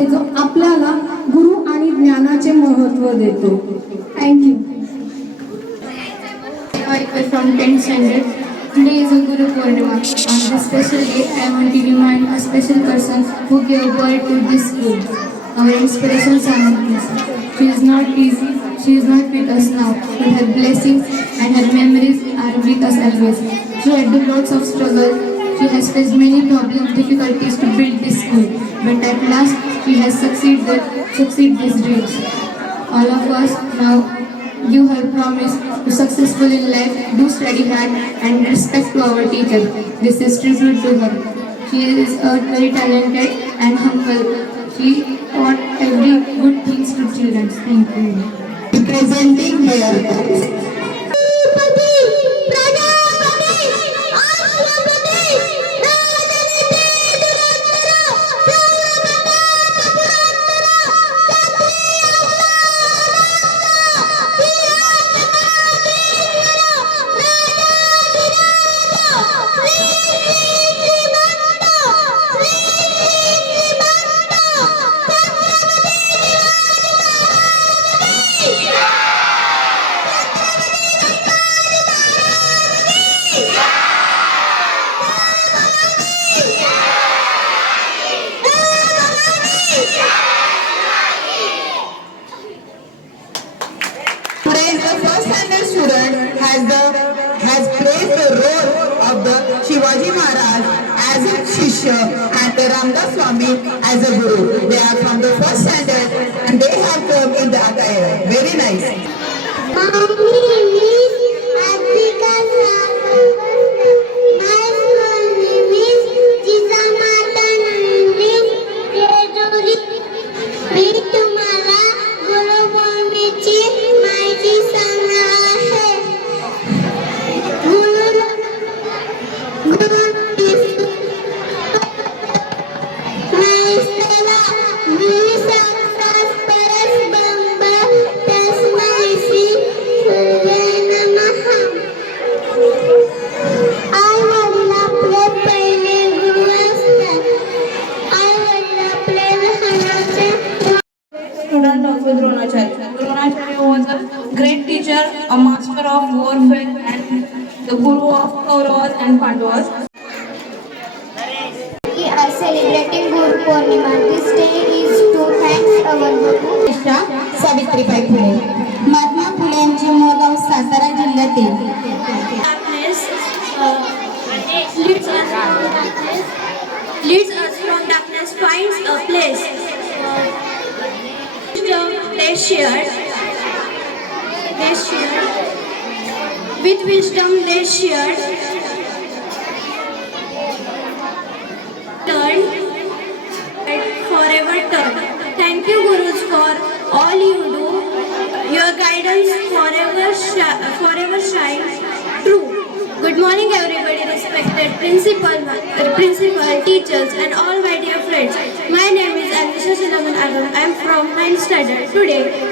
जो आपल्याला गुरु आणि ज्ञानाचे महत्व देतो thank you from tens hundred plea is a Guru पौर्णिमाली I want to remind a special person who गिव्हर्ड टू दिसूर इंस्पिरेशन सांगितलं she is not easy she is not fit असाव्हर blessing but at last he has succeeded, succeed his dreams. All of us now you have promised to successful in life, do study hard and respect to our teacher. This is tribute to her. She is a very talented and humble. She taught every good things to children. Thank you. Presenting here. is the first standard student has the has played the role of the Shivaji Maharaj as a Shishya and the Ramdas Swami as a Guru. They are from the first standard and they have come in the Akaya. Very nice. and Pandavas. We are celebrating Guru Purnima. This day is to thank our Guru. Savitribai Phule Mahatma Phule यांचे मोगाव सातारा जिल्ह्यातील leads us from darkness finds a place uh, place shared they shared with wisdom they share. morning everybody, respected principal, uh, principal, teachers and all my dear friends. My name is Anusha Sinaman Adam. I am from 9th standard. Today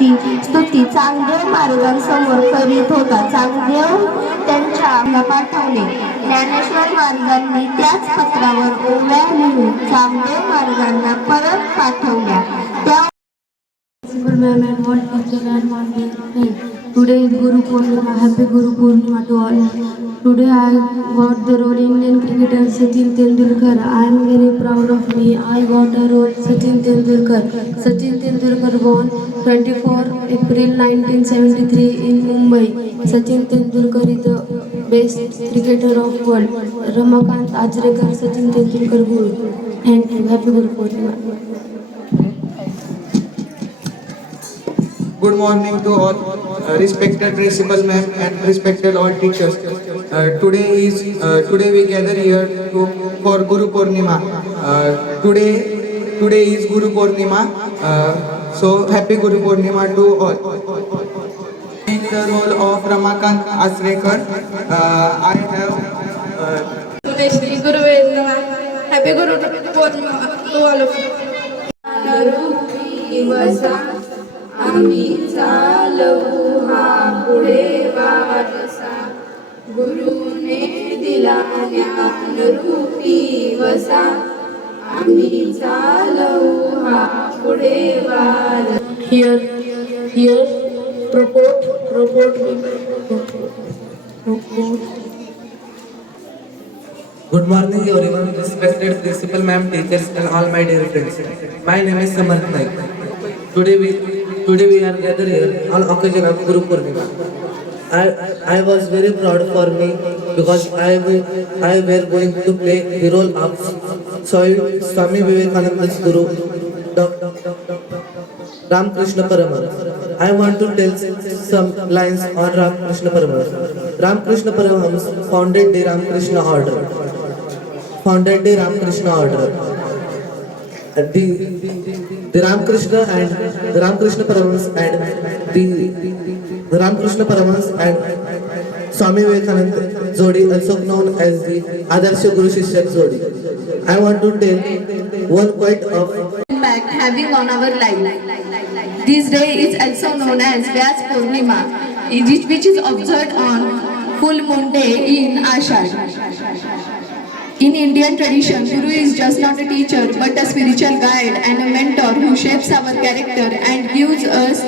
महाराजांची स्तुती चांगदेव महाराजांसमोर करीत होता चांगदेव त्यांच्या पाठवले ज्ञानेश्वर महाराजांनी त्याच पत्रावर ओव्या लिहून चांगदेव महाराजांना परत पाठवल्या त्या टुडे गुरु Purnima happy Guru Purnima all today I what the role Indian cricketer Sachin Tendulkar I am very proud of me I what the role Sachin Tendulkar Sachin Tendulkar born twenty four April nineteen seventy three in Mumbai Sachin Tendulkar is the best cricketer of world Ramakant Achrekar Sachin Tendulkar Guru thank you happy Guru Purnima good morning to respected principal and all teachers today is today we gather here for गुरु Purnima today is Guru Purnima so happy Guru Purnima to in the role of Ramakant Achrekar I have आम्ही चालवू हा पुढे वारसा गुरुने दिला ज्ञान रूपी वसा आम्ही चालवू हा पुढे वार here here good morning everyone respected principal ma'am teachers and all my dear friends my name is Samarth Naik today we today we are gathered here on occasion of Guru Purnima. I, I was very proud for me because I, I were going to play the role of Swami Vivekananda's Guru, Dr. Ramakrishna Paramar. I want to tell some lines on Ramakrishna Ram Ramakrishna Paramar founded the Ramakrishna Order. Founded the Ramakrishna Order. the Ramakrishna and the Ramakrishna Paramahans and the, the Ramakrishna and Swami Vivekananda Jodi, also known as the Adarsha Guru Shishya Jodi. I want to tell one point of impact having on our life. This day is also known as Vyas Purnima, which is observed on full moon day in Ashad. In Indian tradition, Guru is just not a teacher but a spiritual guide and a mentor who shapes our character and gives us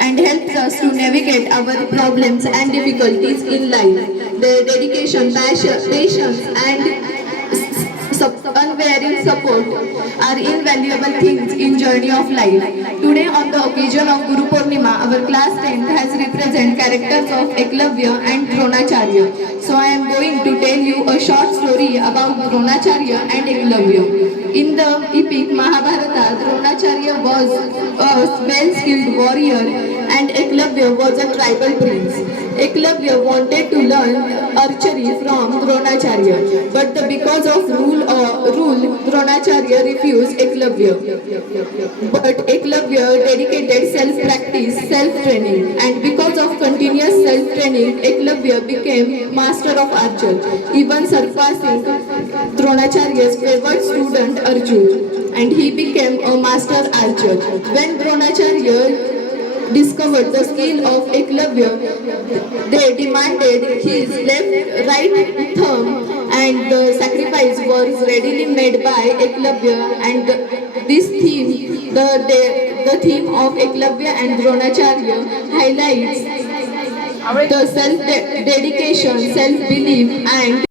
and helps us to navigate our problems and difficulties in life. Their dedication, patience, and unwavering support are invaluable things in journey of life. Today, on the occasion of Guru Purnima, our class 10th has represented characters of Eklavya and Dronacharya. So I am going to tell you a short story about Dronacharya and Eklavya. In the epic Mahabharata, Dronacharya was a well-skilled warrior and Eklavya was a tribal prince. Eklavya wanted to learn archery from Dronacharya, but the, because of rule, uh, rule Dronacharya refused Eklavya. But Eklavya dedicated self-practice, self-training, and because of continuous self-training, Eklavya became master master of archery, even surpassing Dronacharya's favorite student Arjun, and he became a master archer. When Dronacharya discovered the skill of Eklavya, they demanded his left right thumb and the sacrifice was readily made by Eklavya and this theme, the, the, the theme of Eklavya and Dronacharya highlights the self-dedication, self-belief and